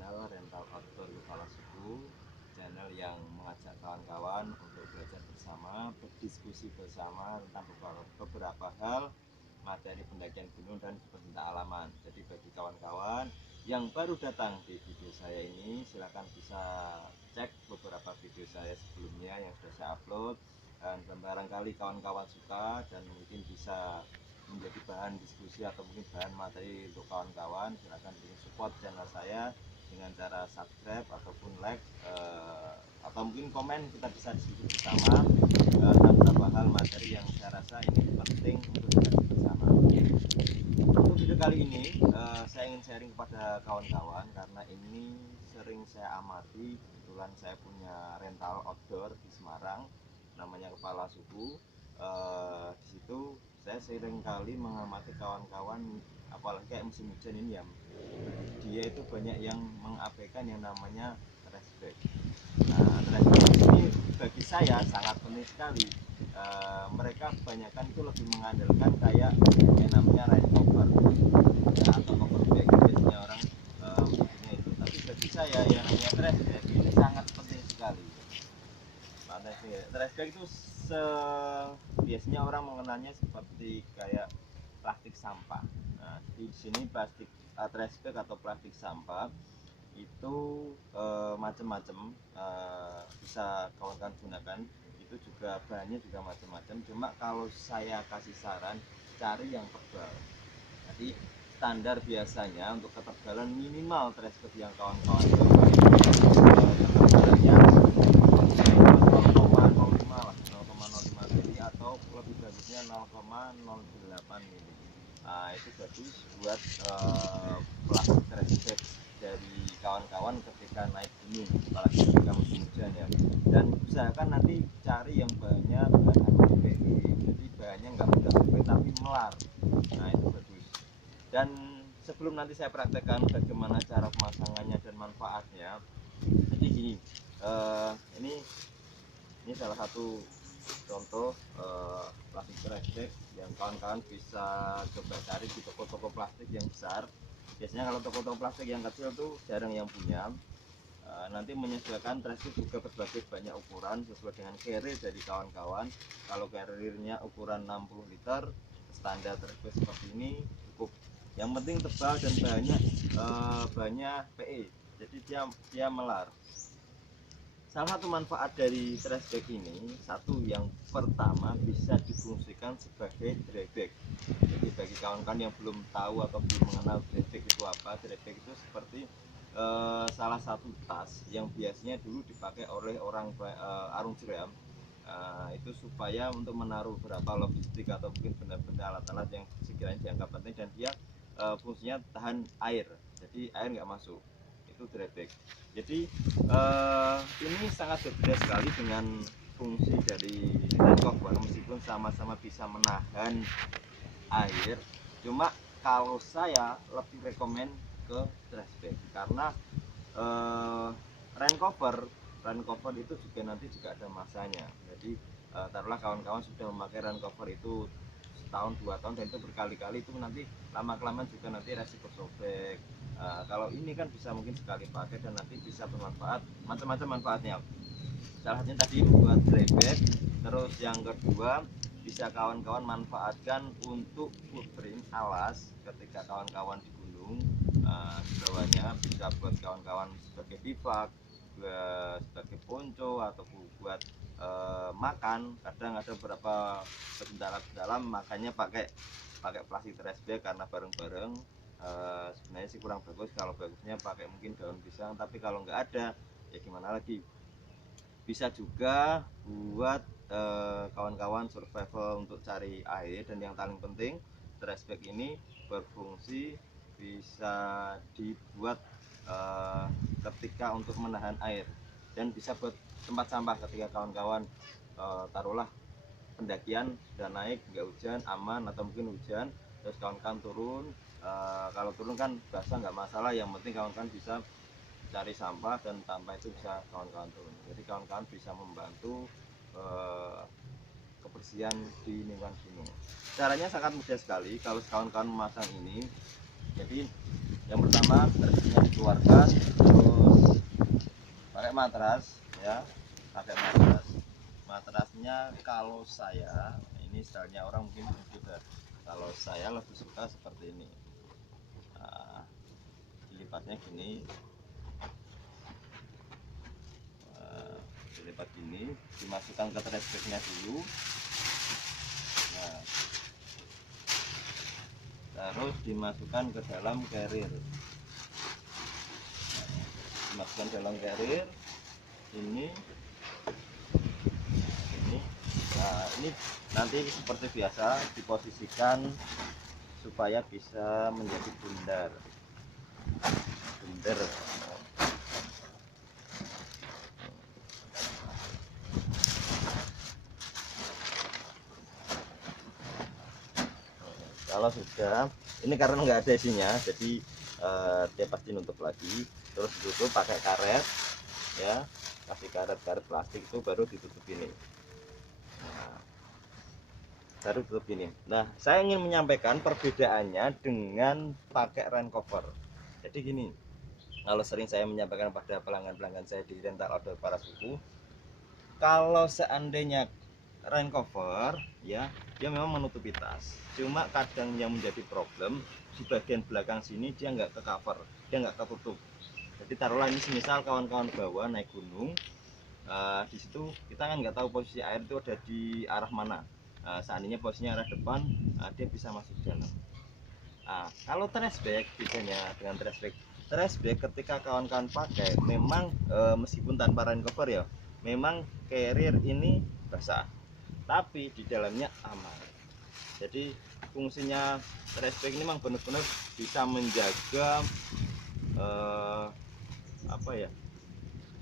channel Rental Outdoor Kepala Suku, channel yang mengajak kawan-kawan untuk belajar bersama, berdiskusi bersama tentang beberapa hal materi pendakian gunung dan pecinta alaman. Jadi bagi kawan-kawan yang baru datang di video saya ini, silahkan bisa cek beberapa video saya sebelumnya yang sudah saya upload, dan barangkali kawan-kawan suka dan mungkin bisa menjadi bahan diskusi atau mungkin bahan materi untuk kawan-kawan. Silahkan support channel saya dengan cara subscribe ataupun like, atau mungkin komen. Kita bisa diskusi bersama tentang beberapa hal materi yang saya rasa ini penting untuk diskusi bersama. Untuk video kali ini saya ingin sharing kepada kawan-kawan karena ini sering saya amati. Kebetulan saya punya rental outdoor di Semarang, namanya Kepala Suku. Di situ saya sering kali mengamati kawan-kawan, apalagi kayak musim hujan ini ya, dia itu banyak yang mengabaikan yang namanya trash bag. Nah, trash bag ini bagi saya sangat penting sekali. Mereka kebanyakan itu lebih mengandalkan kayak yang namanya rain cover ya, atau cover bag, biasanya orang punya itu. Tapi bagi saya yang namanya trash bag ini sangat penting sekali. Trash bag itu biasanya orang mengenalnya seperti kayak plastik sampah. Nah, di sini plastik trash bag atau plastik sampah itu macam-macam, bisa kawan-kawan gunakan. Itu juga bahannya juga macam-macam. Cuma kalau saya kasih saran, cari yang tebal. Jadi standar biasanya untuk ketebalan minimal trash bag yang kawan-kawan ketebalannya 0,05 mili atau lebih bagusnya 0,08 mili. Nah, itu bagus buat plastik trash bag dari kawan-kawan ketika naik gunung, apalagi ketika musim hujan ya. Dan usahakan nanti cari yang bahannya bahan anti-PE, jadi bahannya nggak mudah sobek tapi melar. Nah, itu bagus. Dan sebelum nanti saya praktekkan bagaimana cara pemasangannya dan manfaatnya, jadi gini, ini salah satu contoh plastik trash bag yang kawan-kawan bisa coba cari di toko-toko plastik yang besar. Biasanya kalau toko-toko plastik yang kecil tuh jarang yang punya. Nanti menyesuaikan trash bag juga berbagai banyak ukuran sesuai dengan carrier dari kawan-kawan. Kalau carriernya ukuran 60 liter, standar trash bag seperti ini cukup. Yang penting tebal dan bahannya PE, jadi dia melar. Salah satu manfaat dari trash bag ini, satu yang pertama bisa difungsikan sebagai dry bag. Jadi bagi kawan-kawan yang belum tahu atau belum mengenal dry bag itu apa, dry bag itu seperti salah satu tas yang biasanya dulu dipakai oleh orang arung jeram. Itu supaya untuk menaruh beberapa logistik atau mungkin benda-benda alat-alat yang sekiranya dianggap penting, dan dia fungsinya tahan air, jadi air nggak masuk. Itu dry bag. Jadi ini sangat berbeda sekali dengan fungsi dari rain cover, meskipun sama-sama bisa menahan air. Cuma kalau saya lebih rekomend ke trash bag karena rain cover itu juga nanti juga ada masanya. Jadi taruhlah kawan-kawan sudah memakai rain cover itu setahun 2 tahun dan itu berkali-kali, itu nanti lama-kelamaan juga nanti resiko sobek. Kalau ini kan bisa mungkin sekali pakai dan nanti bisa bermanfaat, macam-macam manfaatnya. Salah satunya tadi buat dry bag. Terus yang kedua, bisa kawan-kawan manfaatkan untuk footprint alas ketika kawan-kawan di gunung. Di bawahnya bisa buat kawan-kawan sebagai bivak, sebagai ponco, atau buat makan. Kadang ada beberapa pecinta dalam makannya pakai plastik trash bag karena bareng-bareng. Sebenarnya sih kurang bagus, kalau bagusnya pakai mungkin daun pisang, tapi kalau nggak ada ya gimana lagi. Bisa juga buat kawan-kawan survival untuk cari air, dan yang paling penting trash bag ini berfungsi bisa dibuat ketika untuk menahan air, dan bisa buat tempat sampah ketika kawan-kawan taruhlah pendakian sudah naik nggak hujan, aman, atau mungkin hujan terus kawan-kawan turun. Kalau turun kan basah nggak masalah, yang penting kawan-kawan bisa cari sampah dan tanpa itu bisa kawan-kawan turun. Jadi kawan-kawan bisa membantu kebersihan di lingkungan gunung. Caranya sangat mudah sekali kalau kawan-kawan memasang ini. Jadi Yang pertama traspeknya dikeluarkan, terus pakai matras ya, pakai matras. Matrasnya kalau saya, ini stylenya orang mungkin berbeda, kalau saya lebih suka seperti ini. Nah, dilipatnya gini, dilipat gini, dimasukkan ke trash dulu. Nah, terus dimasukkan ke dalam carrier. Dimasukkan dalam carrier ini. Nah, ini nanti seperti biasa diposisikan supaya bisa menjadi bundar. Kalau sudah, ini karena nggak ada isinya, jadi dia pasti nutup lagi. Terus ditutup pakai karet, ya, kasih karet plastik itu baru ditutup ini. Nah, baru tutup ini. Nah, saya ingin menyampaikan perbedaannya dengan pakai rain cover. Jadi gini, kalau sering saya menyampaikan pada pelanggan-pelanggan saya di rental outdoor para suku, kalau seandainya rain cover ya, dia memang menutupi tas, cuma kadang yang menjadi problem di bagian belakang sini dia nggak ke cover, dia nggak ketutup. Jadi taruhlah ini semisal kawan-kawan bawa naik gunung, di situ kita kan nggak tahu posisi air itu ada di arah mana. Seandainya posisinya arah depan, dia bisa masuk dalam. Kalau trash bag, bedanya dengan trash bag ketika kawan-kawan pakai memang meskipun tanpa rain cover ya, memang carrier ini basah, tapi di dalamnya aman. Jadi fungsinya trash bag ini memang benar-benar bisa menjaga apa ya,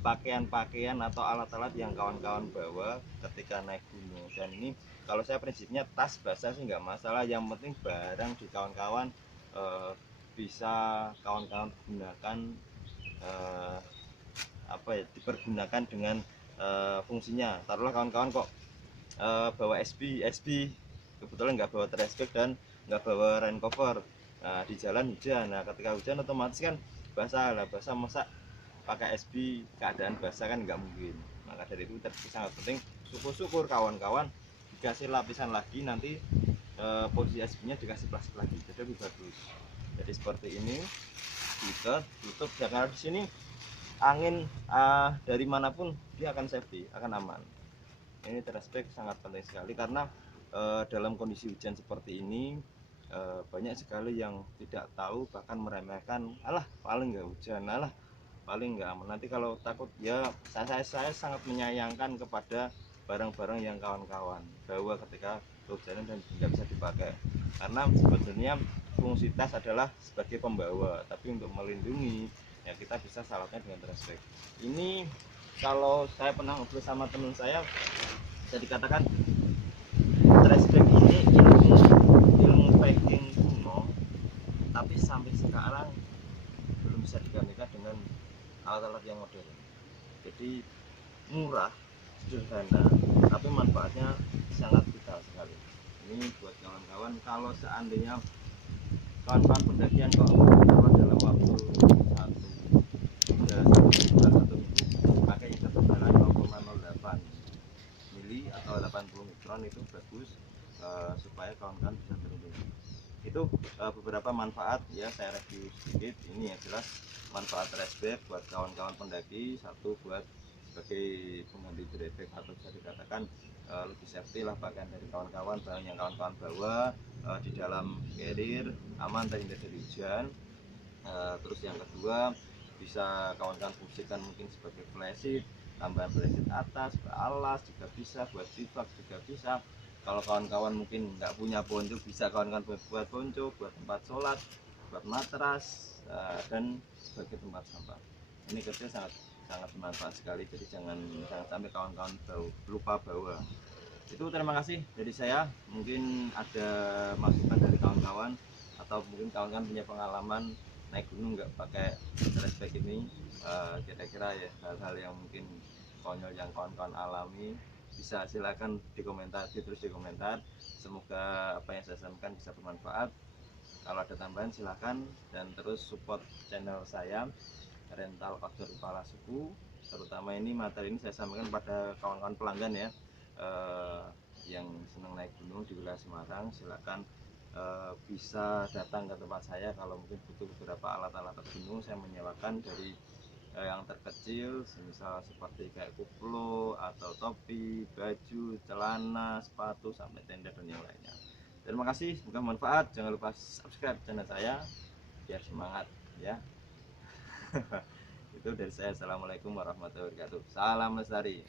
pakaian-pakaian atau alat-alat yang kawan-kawan bawa ketika naik gunung. Dan ini kalau saya prinsipnya tas basah sih nggak masalah, yang penting barang di kawan-kawan bisa kawan-kawan gunakan, apa ya, dipergunakan dengan fungsinya. Taruhlah kawan-kawan kok bawa SB kebetulan nggak bawa trash bag dan nggak bawa rain cover. Nah, di jalan hujan, nah ketika hujan otomatis kan basah lah, basah masa pakai SB keadaan basah kan nggak mungkin. Maka dari itu sangat penting, syukur-syukur kawan-kawan dikasih lapisan lagi, nanti posisi SB nya dikasih plastik lagi, jadi lebih bagus. Jadi seperti ini, tutup ya, karena di sini angin dari manapun dia akan safety, akan aman. Ini trash bag sangat penting sekali karena dalam kondisi hujan seperti ini banyak sekali yang tidak tahu, bahkan meremehkan, alah paling nggak hujan, alah paling nggak aman. Nanti kalau takut ya, saya sangat menyayangkan kepada barang-barang yang kawan-kawan bawa ketika kehujanan dan tidak bisa dipakai, karena sebetulnya fungsi tas adalah sebagai pembawa, tapi untuk melindungi ya kita bisa salahnya dengan trash bag ini. Kalau saya pernah ngobrol sama teman saya, bisa dikatakan trash bag ini ilmu packing kuno, tapi sampai sekarang belum bisa digantikan dengan alat-alat yang modern. Jadi murah, sederhana, tapi manfaatnya sangat vital sekali. Ini buat kawan-kawan, kalau seandainya kawan-kawan pendakian kok kalau dalam waktu satu minggu pakai yang ketebalan 0,08 mili atau 80 mikron itu bagus, supaya kawan-kawan bisa terlindungi. Itu beberapa manfaat ya, saya review sedikit. Ini yang jelas manfaat trash bag buat kawan-kawan pendaki. Satu, buat sebagai pengganti dry bag atau bisa dikatakan lebih safety lah pakaian dari kawan-kawan, barang yang kawan-kawan bawa di dalam carrier aman terhindar dari hujan. Terus yang kedua, bisa kawan-kawan fungsikan mungkin sebagai flysheet, tambahan flysheet atas, alas juga bisa, buat bivak juga bisa. Kalau kawan-kawan mungkin nggak punya ponco, bisa kawan-kawan buat ponco, buat tempat sholat, buat matras, dan sebagai tempat sampah. Ini kecil sangat bermanfaat sekali, jadi jangan sampai kawan-kawan lupa bawa. Itu terima kasih dari saya. Mungkin ada masukan dari kawan-kawan, atau mungkin kawan-kawan punya pengalaman naik gunung nggak pakai trash bag ini, kira-kira ya hal-hal yang mungkin konyol yang kawan-kawan alami, bisa silakan ditulis di komentar. Semoga apa yang saya sampaikan bisa bermanfaat. Kalau ada tambahan silahkan, dan terus support channel saya Rental Outdoor Kepala Suku. Terutama ini materi ini saya sampaikan pada kawan-kawan pelanggan ya, yang senang naik gunung di wilayah Semarang. Silahkan bisa datang ke tempat saya. Kalau mungkin butuh beberapa alat-alat gunung, saya menyewakan dari yang terkecil, misal seperti kayak kuplo atau topi, baju, celana, sepatu, sampai tenda dan yang lainnya. Terima kasih, semoga bermanfaat. Jangan lupa subscribe channel saya biar semangat ya. Itu dari saya. Assalamualaikum warahmatullahi wabarakatuh. Salam lestari.